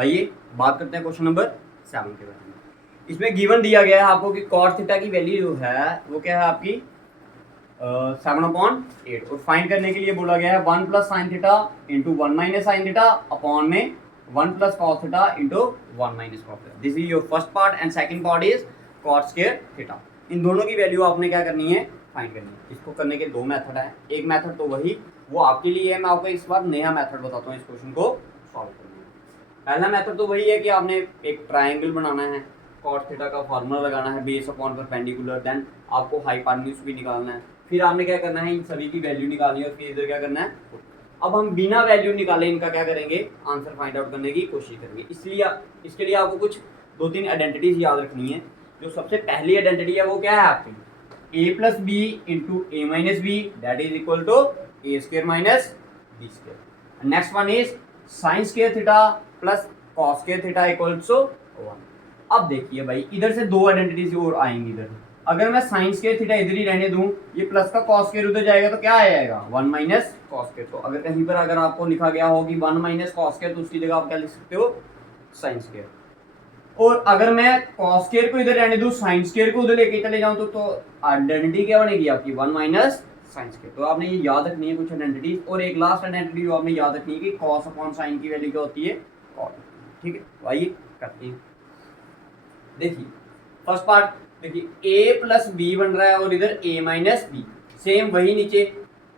आइए बात करते हैं क्वेश्चन नंबर 7 के बारे में। इसमें गिवन दिया गया है आपको कि कॉट थीटा की वैल्यू जो है वो क्या है आपकी 7/8 और फाइंड करने के लिए बोला गया है 1 plus sine theta into 1 minus sine theta upon में 1 plus cos theta into 1 minus cos theta. This is your first part and second part is cot square theta. इन दोनों की वैल्यू आपने क्या करनी है, फाइंड करनी है। इसको करने के दो मेथड है, एक मेथड तो वही वो आपके लिए है, मैं आपको इस बार नया मेथड बताता हूँ इस क्वेश्चन को सॉल्व करने में। पहला मेथड तो वही है कि आपने एक ट्राइंगल बनाना है, कॉट थीटा का फार्मूला लगाना है बेस अपॉन परपेंडिकुलर, देन आपको हाइपोटेन्यूज भी निकालना है, फिर आपने क्या करना है इन सभी की वैल्यू निकालनी है और फिर इधर क्या करना है। अब हम बिना वैल्यू निकाले इनका क्या करेंगे, आंसर फाइंड आउट करने की कोशिश करेंगे। इसलिए इसके लिए आपको कुछ 2-3 आइडेंटिटीज याद रखनी है। जो सबसे पहली आइडेंटिटी है वो क्या है आपकी a plus B into A minus B that is equal to A square minus B square. Next one is sine square theta plus cos square theta equals to 1। अब देखिए भाई इधर से दो आइडेंटिटीज और आएंगी इधर। अगर मैं साइन स्क्वायर थीटा इधर ही रहने दूं, ये प्लस का कॉस स्क्वायर उधर जाएगा तो क्या आ जाएगा 1 माइनस कॉस स्क्वायर। तो अगर कहीं पर अगर आपको लिखा गया हो कि 1 माइनस कॉस स्क्वायर तो उसकी जगह आप क्या लिख सकते हो साइन स्क्वायर। और अगर मैं कॉस स्क्वायर को इधर रहने दूं, साइन स्क्वायर को उधर लेके चले जाऊं तो आइडेंटिटी क्या बनेगी आपकी 1 माइनस साइन स्क्वायर। तो आपने ये याद रखनी है कुछ आइडेंटिटी। और एक लास्ट आइडेंटिटी जो आपने याद रखनी है कि कॉस अपॉन साइन की वैल्यू क्या होती है कॉट। ठीक है, तो आइए करते हैं। देखिए फर्स्ट पार्ट देखिए a प्लस बी बन रहा है और इधर a माइनस बी, सेम वही नीचे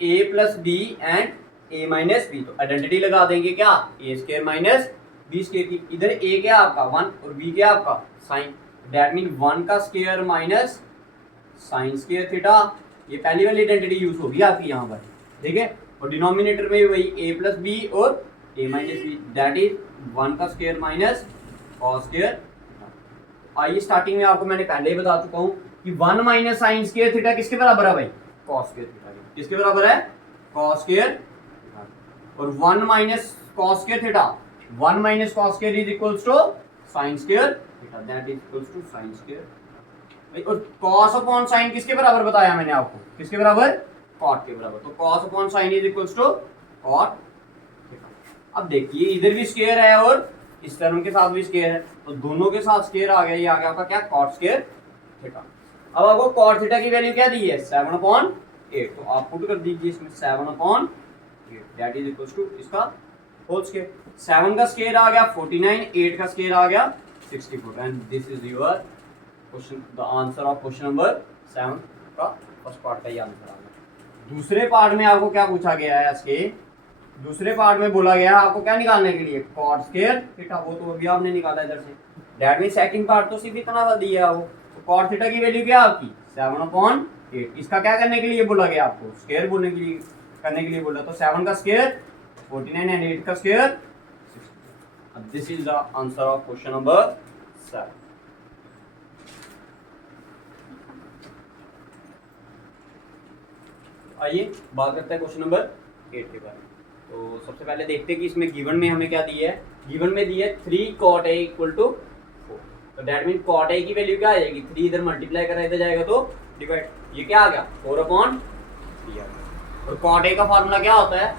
a plus B and a minus B. तो आइडेंटिटी लगा देंगे क्या a square minus B square की। इधर a क्या आपका 1 और b क्या आपका साइन, दैट मीन 1 का square minus sign square theta. ये पहली वाली आइडेंटिटी यूज होगी आपकी यहाँ पर, ठीक है। और डिनोमिनेटर में वही a प्लस बी और a minus B that is 1 का स्क्वायर माइनस कॉस स्क्वायर। आइए स्टार्टिंग में आपको मैंने पहले ही बता चुका हूँ कि 1 माइनस साइन स्क्वायर थीटा किसके बराबर है भाई कॉस स्क्वायर थीटा के। किसके बराबर है कॉस स्क्वायर। और 1 minus cos square theta 1 minus cos square is equals to sine square theta that is equals to sine square. और कॉस अपॉन साइन किसके बराबर बताया मैंने आपको, किसके बराबर कॉट के बराबर। तो cos upon sine is equals to cot theta. अब देखिए इधर भी स्क्वायर है और इस टर्म के साथ भी स्क्वायर है, तो दोनों के साथ स्क्वायर आ गया। ये आ गया आपका क्या कॉट स्क्वायर थीटा। अब आपको कॉट थीटा की वैल्यू क्या दी है 7/8। तो आप पुट कर दीजिए इसमें 7/8 दैट इज इक्वल्स टू इसका होल स्क्वायर। 7 का स्क्वायर आ गया 49, 8 का स्क्वायर आ गया 64 and this is your question the answer of question number 7 का फर्स्ट पार्ट का ये आंसर आ गया। दूसरे पार्ट में आपको क्या पूछा गया है, इसके दूसरे पार्ट में बोला गया है आपको क्या निकालने के लिए कॉट स्क्वायर थीटा। वो तो अभी आपने निकाला इधर से, दैट मीन सेकंड पार्ट तो सिर्फ इतना सा दिया है वो। तो कॉट थीटा की वैल्यू क्या आपकी 7/8। इसका क्या करने के लिए बोला गया आपको स्क्वायर बोलने के लिए करने के लिए बोला। तो 7 का स्क्वायर 49 एंड 8 का square 60। This is the answer of question number 7। आइए बात करते हैं क्वेश्चन नंबर 8 के बारे में। तो सबसे पहले देखते हैं कि इसमें गिवन में हमें क्या दिया है। गिवन में दिया है 3 cot a इक्वल टू 4। तो दैट मीन cot a की वैल्यू क्या आ जाएगी 3, इधर मल्टीप्लाई करा इधर जाएगा तो डिवाइड, ये क्या आ गया 4/3 आ गया। और cot a का फार्मूला क्या होता है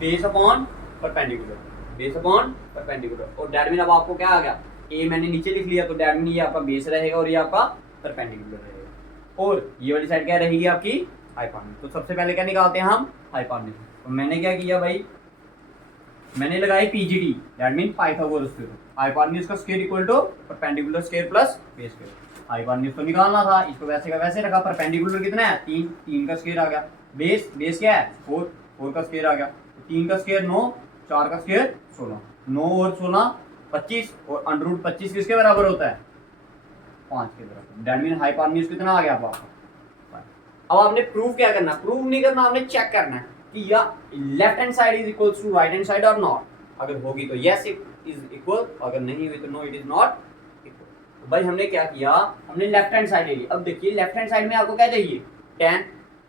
base upon perpendicular, base upon perpendicular. और दैट मीन अब आपको क्या आ गया a मैंने नीचे लिख लिया, तो दैट मीन ये आपका बेस रहेगा और ये आपका परपेंडिकुलर रहेगा। और ये वाली साइड क्या रहेगी आपकी हाइपोटेन्यूज। तो सबसे पहले क्या निकालते हैं हम हाइपोटेन्यूज। तो मैंने क्या किया भाई, मैंने लगाई PGD that mean Pythagoras theorem. Hypotenuse का square equal to perpendicular square plus base square. Hypotenuse तो निकालना था, इसको वैसे का वैसे रखा। परपेंडिकुलर कितना है 3, 3 का स्क्वायर आ गया। बेस क्या है 4, 4 का स्क्वायर आ गया। 3 का स्क्वायर 9, 4 का स्क्वायर 16, 9 और 16 25 और √25 किसके बराबर होता है 5 के बराबर। दैट मीन हाइपोटेन्यूज कितना आ गया आपका। अब आपने प्रूव क्या करना, प्रूव नहीं करना, आपने चेक करना है कि या left hand side is equals to right hand side और नॉट। अगर होगी तो यस इट इज इक्वल, अगर नहीं हुई तो no it is not equal. तो भाई हमने क्या किया, हमने लेफ्ट हैंड साइड ले ली। अब देखिए लेफ्ट हैंड साइड में आपको क्या चाहिए tan,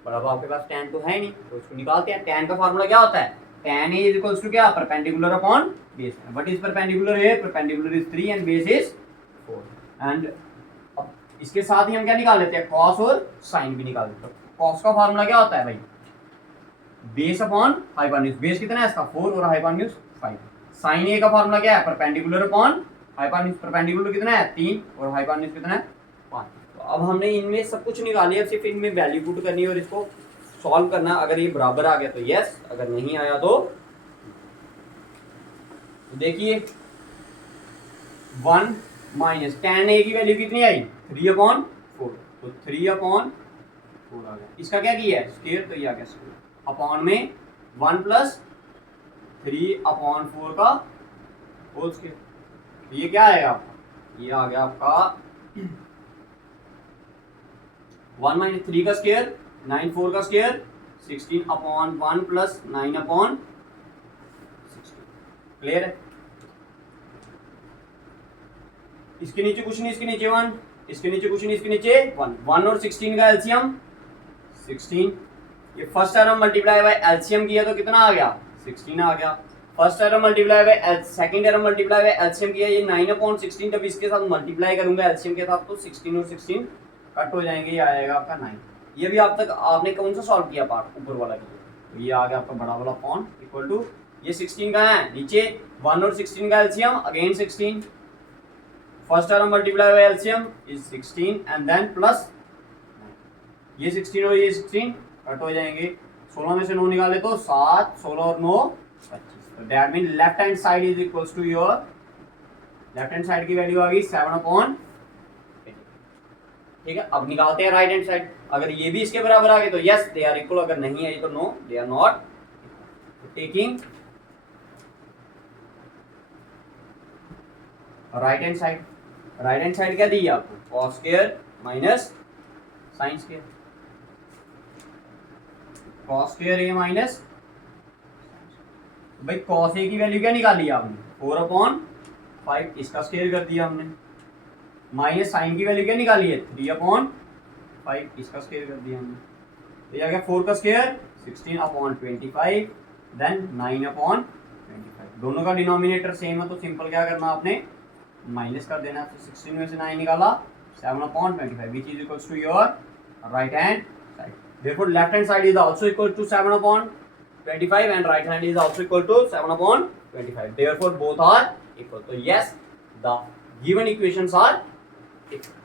पर अब आपके पास tan तो है नहीं तो इसको निकालते हैं। tan का फार्मूला क्या होता है tan इज इक्वल्स टू क्या perpendicular upon base. What is perpendicular है, perpendicular is 3 and base is 4। And अब इसके साथ ही हम क्या निकाल लेते हैं cos और sin भी निकाल लेते हैं। cos का फार्मूला क्या होता है भाई बेस अपॉन हाइपोटेन्यूज। बेस कितना है इसका 4 और हाइपोटेन्यूज 5। साइन ए का फॉर्मूला क्या है, परपेंडिकुलर अपॉन हाइपोटेन्यूज। परपेंडिकुलर कितना है 3 और हाइपोटेन्यूज कितना है 5। तो अब हमने इनमें सब कुछ निकाली है, सिर्फ इनमें वैल्यू पुट करनी है और इसको सॉल्व करना। अगर ये बराबर आ गया तो यस, अगर नहीं आया तो देखिए 1 माइनस tan a की वैल्यू कितनी आई 3/4, तो 3/4 आ गया। इसका क्या किया है स्क्वायर, तो ये आ गया स्क्वायर अपॉन में 1 प्लस 3/4 का होल स्क्वायर। तो ये क्या आएगा आपका, ये आ गया आपका 1 माइनस 3 का स्क्वायर 9 4 का स्क्वायर 16/1 प्लस 9/16। क्लियर है। इसके नीचे कुछ नहीं, इसके नीचे 1, इसके नीचे कुछ नहीं, इसके नीचे 1 और 16 का एलसीएम 16। ये first term multiply by LCM किया तो कितना आ गया 16 आ गया। First term multiply by second term multiply by LCM किया, ये 9/16। जब इसके साथ मल्टीप्लाई करूंगा एलसीएम के साथ तो 16 और 16 कट हो जाएंगे, ये आएगा आपका 9। ये भी आप तक आपने कौन सा सॉल्व किया पार्ट ऊपर वाला किया, तो ये आ गया आपका बड़ा वाला अपॉन इक्वल टू ये 16 का है नीचे 1 और 16 का LCM again 16। First term multiply by LCM is 16 and then plus ये 16 और ये 16 कट हो जाएंगे। 16 में से 9 निकाले तो 7, 16 और 9 25। तो that mean left hand side is equals to your, left hand side की वैल्यू आ गई 7/20। ठीक है, अब निकालते हैं राइट हैंड साइड। अगर ये भी इसके बराबर आ गए तो यस दे आर इक्वल, अगर नहीं आई तो no they are not. Taking right hand side, right hand side क्या दी है आपको cos square minus sin square, cos square a minus भाई cos a की वैल्यू क्या निकाली आपने 4/5, इसका स्क्वायर कर दिया हमने। माइनस साइन की वैल्यू क्या निकाली है 3/5, इसका स्क्वायर कर दिया हमने। तो ये आ गया 4 का स्क्वायर 16/25 देन 9/25। दोनों का डिनोमिनेटर सेम है तो सिंपल क्या करना आपने माइनस कर देना। तो 16 में से 9 निकाला 7/25 which is equals to your right hand side. Therefore left hand side is also equal to 7/25 and right hand is also equal to 7/25. Therefore both are equal. So yes, the given equations are equal.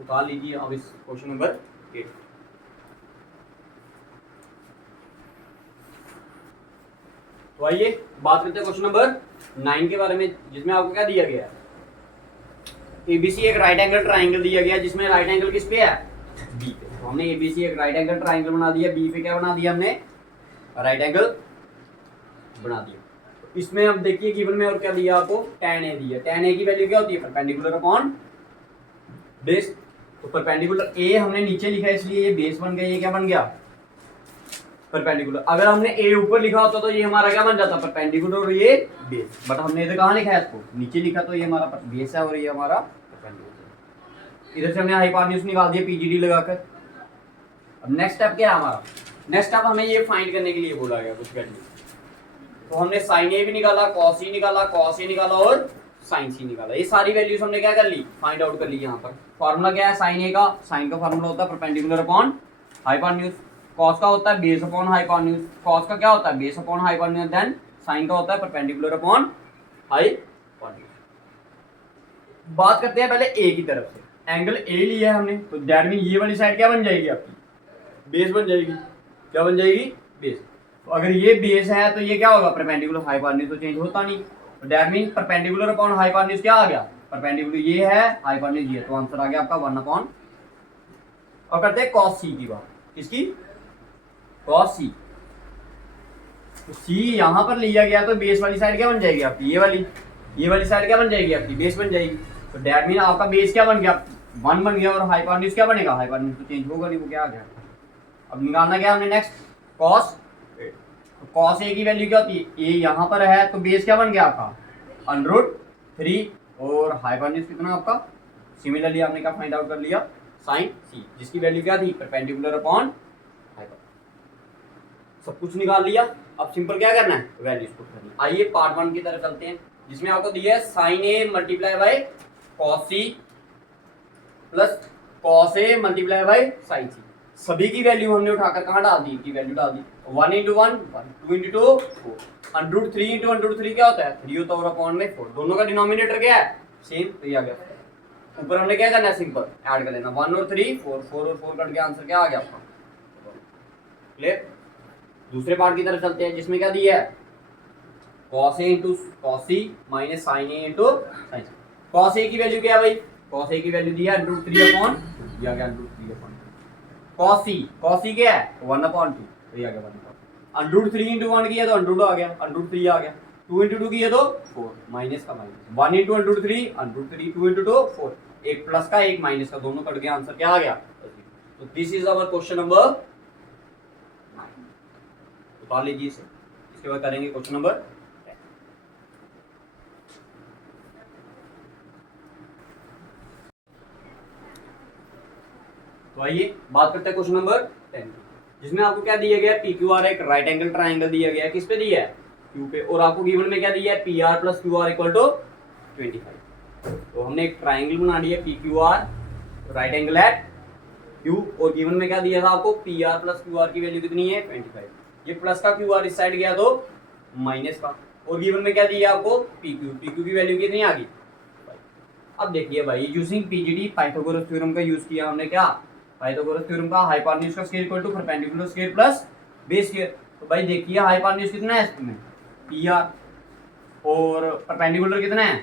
उतार लीजिए अब इस question number 8। तो आइए बात करते हैं question number 9 के बारे में, जिसमें आपको क्या दिया गया है एबीसी एक राइट एंगल ट्राइंगल दिया गया, जिसमें राइट एंगल किस पे है बी पे। तो हमने एबीसी एक राइट एंगल ट्राइंगल बना दिया, बी पे क्या बना दिया हमने राइट एंगल बना दिया। तो इसमें अब देखिए गिवन में और क्या दिया आपको tan a दिया। tan a की वैल्यू क्या होती है परपेंडिकुलर अपॉन बेस। तो परपेंडिकुलर a हमने नीचे लिखा है इसलिए ये बेस बन गया, ये क्या बन गया परपेंडिकुलर। अगर हमने a ऊपर लिखा होता तो ये हमारा क्या बन जाता परपेंडिकुलर और ये बेस, बट हमने इधर कहाँ लिखा है इसको नीचे लिखा, तो ये हमारा बेस है और ये हमारा परपेंडिकुलर। इधर से हमने हाइपोटेन्यूज निकाल दिया पीजीडी लगाकर। अब नेक्स्ट स्टेप क्या है हमारा, नेक्स्ट स्टेप हमें ये फाइंड करने के लिए बोला गया कुछ वैल्यू। तो हमने साइन ए भी निकाला, कॉस ई निकाला, कॉस ए निकाला और साइन सी निकाला। ये सारी वैल्यूज हमने क्या कर ली फाइंड आउट कर ली। यहाँ पर फॉर्मूला क्या है साइन ए का, साइन का फॉर्मूला होता है परपेंडिकुलर अपॉन हाइपोटेन्यूज। कॉस का होता है बेस अपॉन हाइपोटेन्यूज, कॉस का क्या होता है base upon hypotenuse, then sine का होता है परपेंडिकुलर अपॉन हाइपोटेन्यूज। बात करते हैं पहले ए की तरफ से। एंगल ए लिया है हमने, तो दैट मीन ये वाली साइड क्या बन जाएगी आपकी बेस बन जाएगी। क्या बन जाएगी बेस। तो अगर ये बेस है तो ये क्या होगा परपेंडिकुलर हाइपोटेन्यूज, तो चेंज होता नहीं। तो that mean perpendicular upon hypotenuse क्या आ गया परपेंडिकुलर ये है हाइपोटेन्यूज ये, तो आंसर आ गया आपका 1 अपॉन। और करते हैं कॉस सी की बात, किसकी कॉस सी। तो सी यहाँ पर लिया गया तो बेस वाली साइड क्या बन जाएगी आपकी ये वाली साइड क्या बन जाएगी आपकी बेस बन जाएगी। तो दैट मीन आपका बेस क्या बन गया 1 बन गया और हाइपोटेन्यूज क्या बनेगा हाइपोटेन्यूज तो चेंज होगा नहीं, वो क्या आ गया। अब निकालना क्या हमने नेक्स्ट कॉस। तो कॉस ए की वैल्यू क्या होती है ए यहाँ पर है तो बेस क्या बन गया आपका √3 और हाइपोटेन्यूज कितना आपका। सिमिलरली आपने क्या फाइंड आउट कर लिया साइन सी, जिसकी वैल्यू क्या थी परपेंडिकुलर अपॉन हाइपोटेन्यूज। सब कुछ निकाल लिया। अब सिंपल क्या करना है वैल्यूज पुट करनी। आइए पार्ट 1 की तरफ चलते हैं, जिसमें आपको दिया है sine A multiply by cos C plus cos A multiply by sine C. सभी की वैल्यू हमने उठाकर कहाँ डाल दी, इनकी वैल्यू डाल दी। 1 into 1 1, 2 into 2 4, under 3 into under 3 क्या होता है 3 होता है और अपॉन में 4, दोनों का डिनोमिनेटर क्या है सेम, तो ये आ गया। ऊपर हमने क्या करना है सिंपल ऐड कर लेना 1 और 3 4, 4 और 4 कट के आंसर क्या आ गया आपका, क्लियर। दूसरे पार्ट की तरफ चलते हैं जिसमें क्या दिया है cos a into cos c minus sin a into sin c। cos a की वैल्यू क्या है भाई, cos a की वैल्यू दी है √3 अपॉन, ये आ गया √3 अपॉन cos c क्या है 1 अपॉन 2, तो ये आ गया 1 अपॉन √3 इंटू 1 किया तो √2 आ गया, √3 आ गया, 2 इंटू 2 किया तो 4 माइनस का माइनस, 1 इंटू √3 √3, 2 इंटू 2 4, एक प्लस का एक माइनस का दोनों कट के आंसर क्या आ गया। तो this is our question number 9, उतार लीजिए इसे, इसके बाद करेंगे क्वेश्चन नंबर 10। तो आइए बात करते हैं क्वेश्चन नंबर 10 जिसमें आपको क्या दिया गया है पी क्यू आर, एक राइट एंगल ट्राइंगल दिया गया है, किस पे दिया है क्यू पे, और आपको गिवन में क्या दिया है P R plus Q R equal to 25। तो हमने एक ट्राइंगल बना लिया P Q R, right angle at Q, और गिवन में क्या दिया था आपको P R plus Q R की वैल्यू कितनी है 25, ये प्लस का क्यू आर इस साइड गया तो माइनस का, और गिवन में क्या दिया आपको पी क्यू की वैल्यू कितनी आ गई। अब देखिए भाई यूजिंग पीजीडी पाइथागोरस थ्योरम का यूज किया हमने, क्या पाइथागोरस थ्योरम का, हाइपोटेन्यूज का square equal to perpendicular square plus base square. तो भाई देखिए हाइपोटेन्यूज कितना है इसमें पी आर, और परपेंडिकुलर कितना है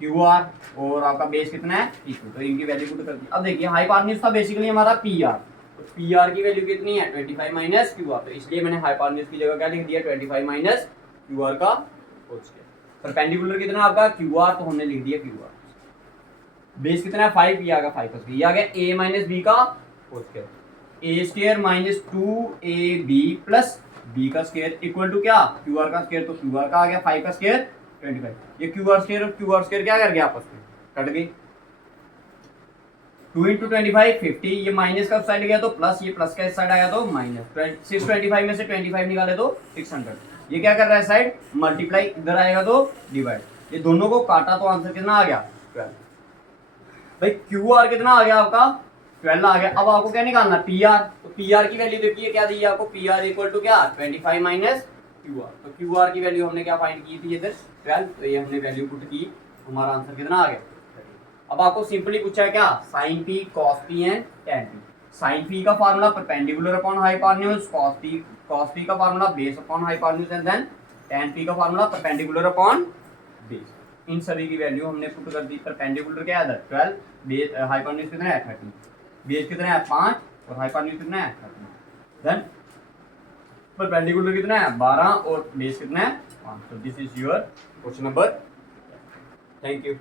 क्यू आर, और आपका बेस कितना है पी क्यू, तो इनकी वैल्यू पुट कर दी। अब देखिए हाइपोटेन्यूज था बेसिकली हमारा पी आर, तो पी आर की वैल्यू कितनी है 25 माइनस क्यू आर, तो इसलिए मैंने हाइपोटेन्यूज की जगह क्या लिख दिया 25 माइनस क्यू आर का होल स्क्वायर। परपेंडिकुलर कितना आपका क्यू आर, तो हमने लिख दिया क्यू आर, बेस कितना है 5, ये आ गया 5 प्लस बी, आ गया a माइनस बी का whole square, A square minus 2ab plus B का स्क्वायर इक्वल टू क्या क्यू आर का स्क्वायर, तो क्यू आर का आ गया 5 का स्क्वायर 25, ये क्यू आर स्क्वायर और क्यू आर स्क्वायर क्या कर गया आपस में कट गई, 2 इंटू 25 50, ये माइनस का साइड गया तो प्लस, ये प्लस का इस साइड आया तो माइनस, 625 में से 25 निकाले तो 600, ये क्या कर रहा है साइड मल्टीप्लाई, इधर आएगा तो डिवाइड, ये दोनों को काटा तो आंसर कितना आ गया 12। भाई क्यू आर कितना आ गया आपका 12 आ गया। अब आपको क्या निकालना पी आर, तो पी आर की वैल्यू देखिए क्या दी है आपको, पी आर इक्वल टू क्या 25 माइनस क्यू आर, तो क्यू आर की वैल्यू हमने क्या फाइंड की थी इधर 12, तो ये हमने वैल्यू पुट की, हमारा आंसर कितना आ गया। अब आपको सिंपली पूछा है क्या sine P cos P and tan P. Sine P का formula perpendicular upon hypotenuse, cos P का formula base upon hypotenuse, and then tan P का फार्मूला परपेंडिकुलर अपॉन बेस। इन सभी की वैल्यू हमने पुट कर दी। परपेंडिकुलर क्या है 12, बेस हाइपोटेन्यूज कितना है 13, बेस कितना है 5 और हाइपोटेन्यूज कितना है 13, देन परपेंडिकुलर कितना है 12 और बेस कितना है 5। तो this is your question number. Thank you.